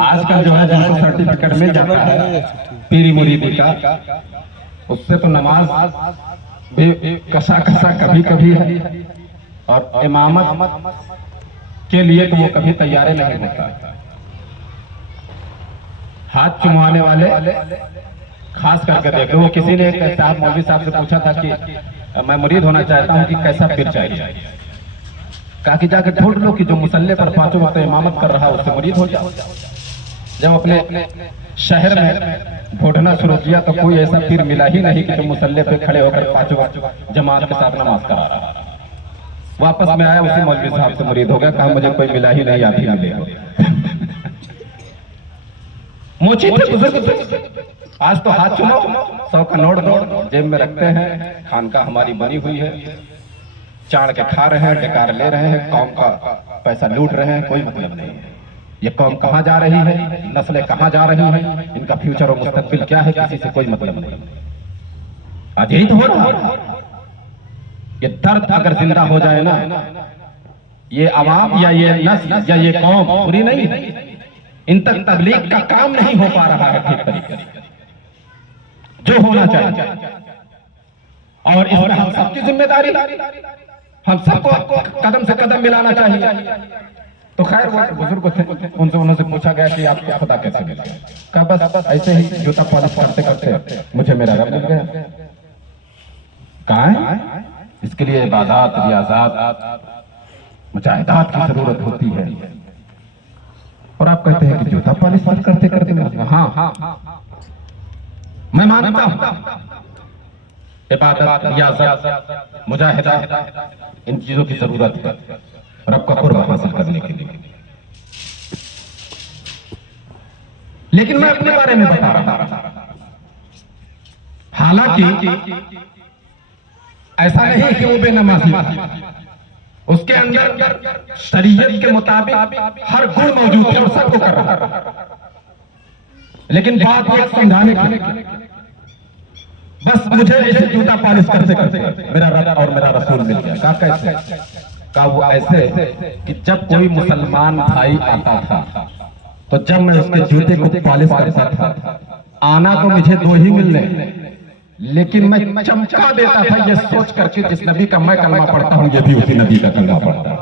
आजकल जो है जिनको सर्टिफिकेट मिल जाता है पीरी मुरीदी का, उससे तो नमाज भी कसा कसा कभी कभी है, और इमामत के लिए तो वो कभी तैयार नहीं होता। हाथ चुमवाने वाले खास करके देख लो। वो किसी ने एक साहब मौलवी साहब से पूछा था कि मैं मुरीद होना चाहता हूँ कि कैसा पीर चाहिए। कहा कि जाकर ढूंढ लो कि जो मुसल्ले पर 5 वक्त इमामत कर रहा है उससे मुरीद हो जाओ। जब अपने शहर में ढूंढना शुरू किया तो कोई ऐसा पीर मिला ही नहीं कि जो मुसल्ले पे खड़े होकर 5 वक्त जमात के साथ नमाज करा रहा। वापस में आया, उसी मौलवी साहब से मुरीद हो गया। कहा मुझे कोई मिला ही नहीं, आप ही मिले। मोची थे बुजुर्ग, आज तो हाथ चुनो 100 का नोट दो जेब में रखते हैं। खानका हमारी बनी हुई है, चाड़ के खा रहे हैं, डकार ले रहे हैं, कौम का पैसा लूट रहे हैं, कोई मतलब नहीं है। ये कौम कहाँ जा रही है, नस्लें कहाँ जा रही हैं, इनका फ्यूचर और मुस्तकबिल क्या है, किसी से कोई मतलब नहीं। आज यही तो हो रहा है। ये दर्द अगर जिंदा हो जाए ना, ये अवाम या ये नस्ल या ये कौम पूरी नहीं है। इन तक तबलीग का काम नहीं हो पा रहा है ठीक तरीके से जो होना चाहिए। और इसमें हम सबकी जिम्मेदारी, हम सबको कदम से कदम मिलाना चाहिए। तो खैर वो बुजुर्ग थे, उनसे पूछा गया कि आपको खुदा कैसे मिला। कहा बस ऐसे ही जूता पॉलिश करते करते मुझे मेरा रब मिल गया। कहा है इसके लिए इबादत, रियाज़त, मुजाहिदात की जरूरत होती है। और आप कहते हैं कि जूता पॉलिश करते करते। हाँ मैं मानता हूं इबादत, रियाज़त, मुजाहिदा, इन चीजों की जरूरत है रब का कुर्ब हासिल करने के लिए। लेकिन मैं अपने बारे में बता रहा हूं। हालांकि ऐसा नहीं कि वो बेनमाजी, उसके अंदर शरीयत के मुताबिक हर गुण मौजूद है और सबको कर रहा है। लेकिन बात एक समझाने की, बस मुझे ऐसे जूता पॉलिश करते करते मेरा रब और मेरा रसूल मिल गया। कहा कैसे? कहा वो ऐसे कि जब कोई मुसलमान भाई आता था तो जब मैं उसके जूते को पॉलिश करता था, आना तो मुझे 2 ही मिलने, लेकिन मैं चमका देता था ये सोच करके जिस नबी का मैं कलमा पढ़ता हूं ये भी उसी नबी का कलमा पढ़ता है।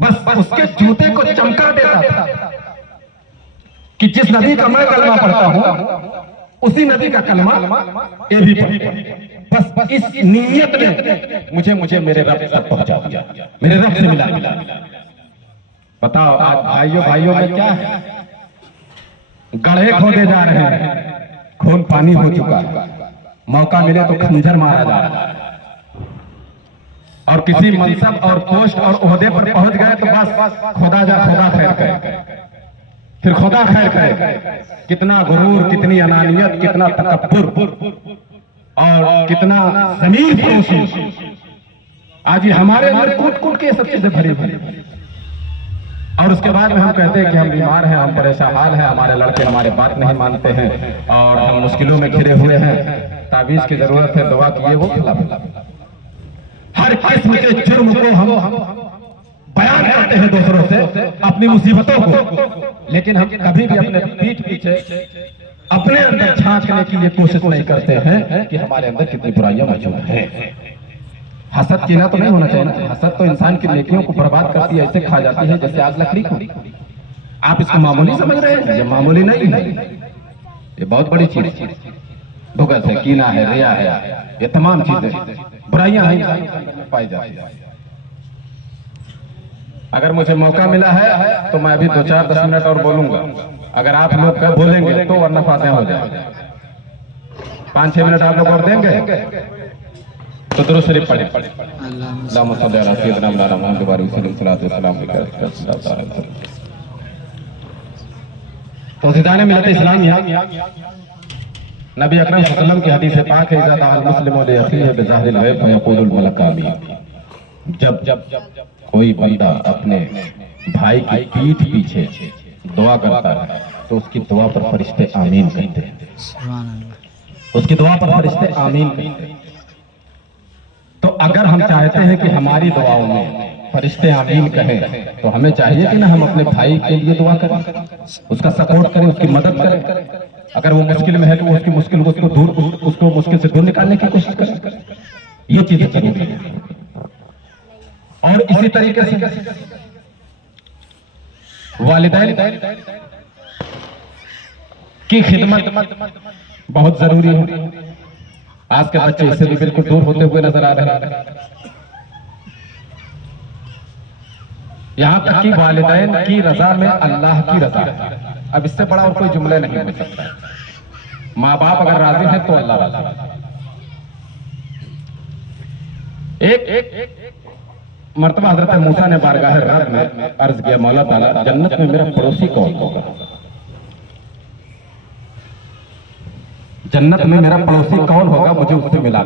बस उसके जूते को चमका देता था कि जिस नबी का मैं कलमा पढ़ता हूं उसी नबी का कलमा ये भी पढ़ता। बस इस नीयत ने मुझे मेरे रब तक पहुंचा दिया, मेरे रब से मिला। बताओ आज भाइयों में क्या है? गड्ढे खोदे जा रहे हैं, खून पानी हो चुका है, मौका मिले तो खंजर मारा जा रहा है। और किसी मनसब और पोस्ट और ओहदे पर पहुंच गए तो बस खुदा खैर करे, फिर खुदा खैर करे। कितना गुरूर, कितनी अनानियत, कितना तकब्बुर और कितना ज़मीन फरोशी आज ये हमारे अंदर कूट के सब चीजें भरी भरी। और उसके बाद में हम कहते हैं कि हम बीमार हैं, हम परेशान हाल हैं, हमारे लड़के हमारे बात नहीं मानते हैं और हम मुश्किलों में घिरे हुए हैं, ताबीज की जरूरत है, दुआ कीजिए। वो हर किस्म के जुर्म को हम बयान करते हैं दूसरों से, अपनी मुसीबतों को, लेकिन हम कभी भी अपने पीठ पीछे अपने अंदर झांकने की ये कोशिश नहीं करते हैं कि हमारे अंदर कितनी बुराइयां मौजूद हैं। हसद कीना तो नहीं होना चाहिए ना। हसद तो इंसान की नेकियों को बर्बाद करती है, ऐसे खा जाती है जैसे आग लकड़ी को। आप इसको मामूली समझ रहे हैं? ये मामूली नहीं है, ये बहुत बड़ी चीज है। भुगत है, कीना है, रिया है, ये तमाम चीजें बुराइयां हैं पाई जाती है। अगर मुझे मौका मिला है तो मैं अभी 2-4-10 मिनट और बोलूंगा। अगर आप लोग बोलेंगे तो वरना फातिहा हो जाए। 5-6 मिनट आप लोग और देंगे तो दुरूद शरीफ पढ़े। अल्लाहुम्मा सल्ली अला सय्यिदिना मुहम्मद व आलिहि वसल्लम। तो ज़िदाने मिलत इस्लामिया नबी अकरम सल्लल्लाहु अलैहि वसल्लम की हदीस पाक है, इज़ा दाअल मुस्लिमु लि अख़ीहि बिज़ाहिरिल गैब फयक़ूलुल मलक आमीन। जब कोई बंदा अपने भाई की पीठ पीछे दुआ करता है तो उसकी दुआ पर फरिश्ते आमीन कहते हैं, उसकी दुआ पर फरिश्ते आमीन कहते हैं। तो अगर हम चाहते हैं कि हमारी दुआओं में फरिश्ते आमीन कहें, तो हमें चाहिए कि ना हम अपने भाई के लिए दुआ करें, उसका सपोर्ट करें, उसकी मदद करें। अगर वो मुश्किल में है तो उसकी मुश्किल को उसको मुश्किल से दूर निकालने की कोशिश करें। ये चीजें जरूरी है। और इसी तरीके से वालिदैन की खिदमत बहुत जरूरी है। आज के बच्चे इससे भी बिल्कुल दूर होते हुए नजर आ रहे हैं। यहाँ तक कि वालिदैन की रजा में अल्लाह की रजा है। अब इससे बड़ा और कोई जुमला नहीं हो सकता। माँ बाप अगर राजी है तो अल्लाह राजी है। एक मर्तबा हजरत मूसा ने बारगाह रब में अर्ज किया, मौला ताला जन्नत में मेरा पड़ोसी कौन होगा? जन्नत में मेरा पड़ोसी कौन होगा, मुझे उससे मिला।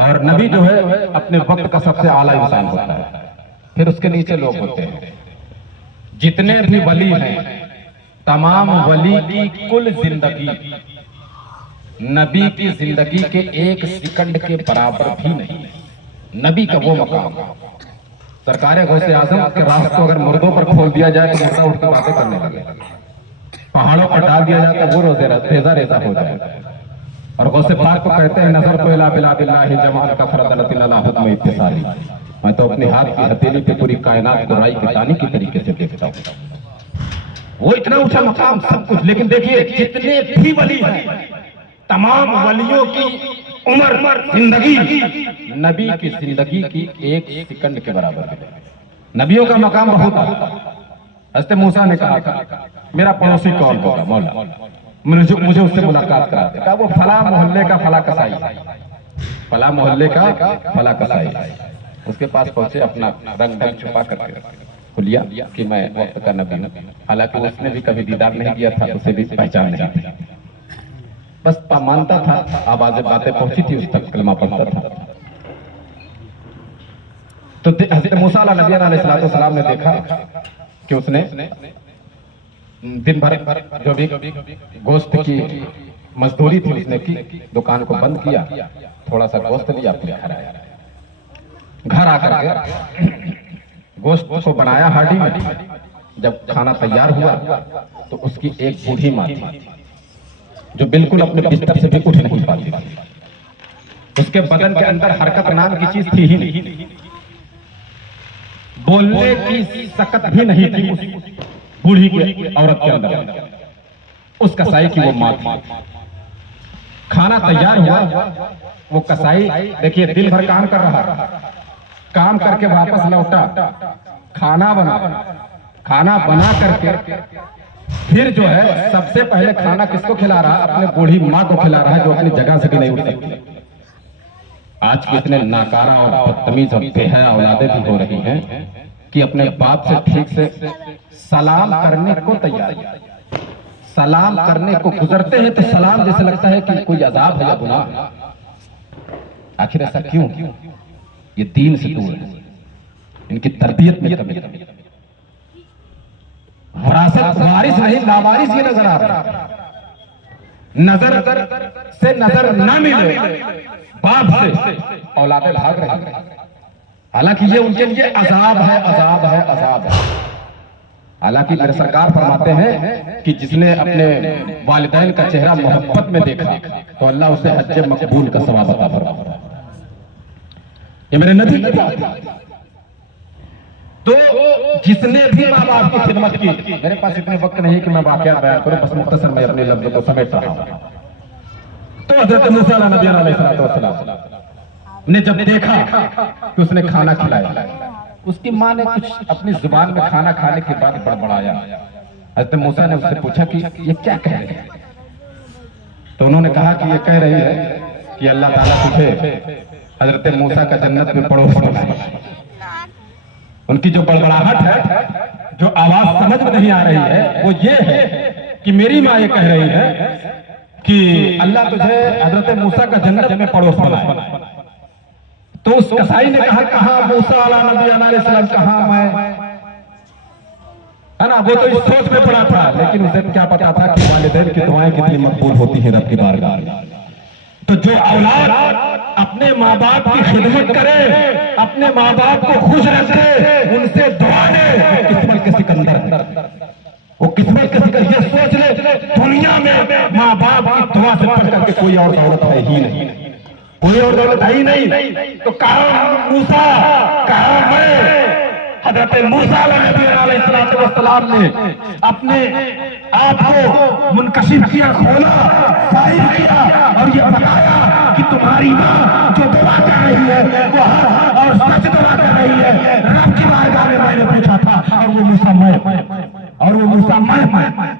और नबी जो है अपने वक्त का सबसे आला इंसान होता है, फिर उसके नीचे लोग होते हैं। जितने भी वली हैं, तमाम वली की कुल जिंदगी नबी की जिंदगी के एक सेकंड के बराबर भी नहीं। नबी का वो मकाम, सरकार गौसे आजम के रास्ते को अगर मुर्दों पर खोल दिया जाए तो मुर्दा उठ के बातें करने लगे, पहाड़ों पर डाल दिया जाए तो वो रोजे रेजा रेजा हो जाए। और गौसे पाक को कहते हैं, नजर तो इला बिलादिल्लाहि जमाल का फरदलतिन अला हुक्म इत्तिसाली, मैं तो अपने हाथ की हथेली पे पूरी कायनात को राई के दाने की तरीके से देखता हूँ। वो इतना ऊंचा मकाम सब कुछ। लेकिन देखिए जितने भी वली हैं, तमाम वलियों की उम्र जिंदगी नबी की जिंदगी की एक सेकंड के बराबर है। नबियों का मकाम बहुत है। हज़रत मूसा ने कहा था मेरा पड़ोसी कौन होगा मौला, मुझे उससे मुलाकात करा दे। कहा वो फला मोहल्ले का फला कसाई, फला मोहल्ले का फला कसाई। उसके पास पहुंचे, अपना रंग ढंग छुपा करके खुलिया कि मैं वक्त का नबी हूं। हालांकि उसने भी कभी दीदार नहीं किया था, उसे भी पहचान नहीं थी, बस मानता था, आवाजें बातें पहुंची थी उस तक, कलमा पढ़ता था। तो हज़रत मूसा अलैहिस्सलाम ने देखा कि उसने दिन भर जो भी गोश्त की मजदूरी थी उसने की, दुकान को बंद किया, थोड़ा सा गोश्त लिया, फिर घर आया। घर आकर के गोश्त को बनाया हांडी में। जब खाना तैयार हुआ तो उसकी एक बूढ़ी माँ थी जो बिल्कुल अपने बिस्तर से भी उठ नहीं पाती थी। उसके बदन के अंदर हरकत नाम की चीज थी ही नहीं, बोलने की सकत भी नहीं थी उस बूढ़ी की औरत के अंदर। उस कसाई की वो माँ थी। खाना तैयार हुआ, वो कसाई देखिए दिन भर काम कर रहा, काम करके वापस लौटा, खाना बना करके फिर जो है सबसे पहले खाना किसको खिला रहा? अपने बूढ़ी माँ को खिला रहा है, जो अपनी जगह से भी नहीं उठ सकती। आज कितने नाकारा और बदतमीज और बेहया औलादें भी हो रही हैं कि अपने बाप से ठीक से सलाम करने को तैयार, सलाम करने को गुजरते हैं तो सलाम जैसे लगता है कि कोई अजाब है या गुनाह। आखिर ऐसा क्यों? ये दीन से दूर है, इनकी तरबियत में कमी, विरासत वारिस नहीं लावारिस ये नजर आ रहा है। नजर से नजर ना मिले, बाप से औलादें भाग रही हैं। हालांकि ये उनके लिए अजाब है, अजाब है, अजाब है। हालांकि मेरे सरकार फरमाते हैं कि जिसने अपने वालिदैन का चेहरा मोहब्बत में देखा तो अल्लाह उसे हज्ज मकबूल का सवाब अता फरमाता है। ये मेरे नबी की बात है। तो जिसने भी माँ बाप की खिदमत की, मेरे पास इतने वक्त नहीं कि मैं वाकया बयान करूं, बस मुख्तसर में अपने लफ्ज़ों को समेट रहा हूं। तो हज़रत मूसा अलैहिस्सलाम ने जब देखा कि उसने खाना खिलाया, उसकी माँ ने कुछ अपनी जुबान में खाना खाने के बाद बड़बड़ाया। हज़रत मूसा ने उससे पूछा कि ये क्या कह रही है? तो उन्होंने कहा कि ये कह रही है कि अल्लाह ताला तुझे हज़रत मूसा का जन्नत में पड़ोस बनाए। उनकी जो बड़बड़ाहट है, जो आवाज समझ में नहीं आ रही है, वो ये है कि मेरी माँ ये कह रही है कि अल्लाह तुझे हज़रत मूसा का जन्नत में पड़ोस बनाए। तो उस कसाई ने कहा, कहां मूसा अलैहिस्सलाम, कहां मैं, है ना? वो तो इस सोच में पड़ा था, लेकिन उसे क्या पता था कि वालिदैन की दुआएं कितनी मकबूल होती हैं रब की बारगाह में। तो जो औलाद अपने माँ बाप की खिदमत करे, अपने माँ बाप को खुश रखे, उनसे दुआ ले, किस्मत के सिकंदर, वो किस्मत के सिकंदर। ये सोच ले दुनिया में माँ बाप की दुआ से बढ़ करके कोई और दौलत है ही नहीं, कोई और दौलत है ही नहीं। तो कहा मूसा, कहा मैं, हजरत मूसा अलैहिस्सलाम ने अपने आप को मुनकशिफ किया, खोला, जाहिर किया और ये बताया कि तुम्हारी माँ जो दुआ कर रही है वो हक और सच दुआ कर रही है। रब की बारगाह में मैंने पूछा था और वो मूसा मैं।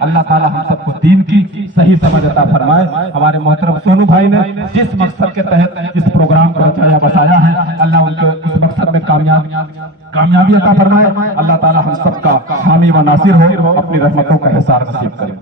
अल्लाह ताला हम सबको दीन की सही समझ अता फरमाए। हमारे मोहतरम सोनू भाई ने जिस मकसद के तहत इस प्रोग्राम को रचाया बसाया है, अल्लाह उनको उस मकसद में कामयाबी अता फरमाए। अल्लाह ताला हम सबका हामी व नासिर हो, अपनी रहमतों का हिसार नसीब करें।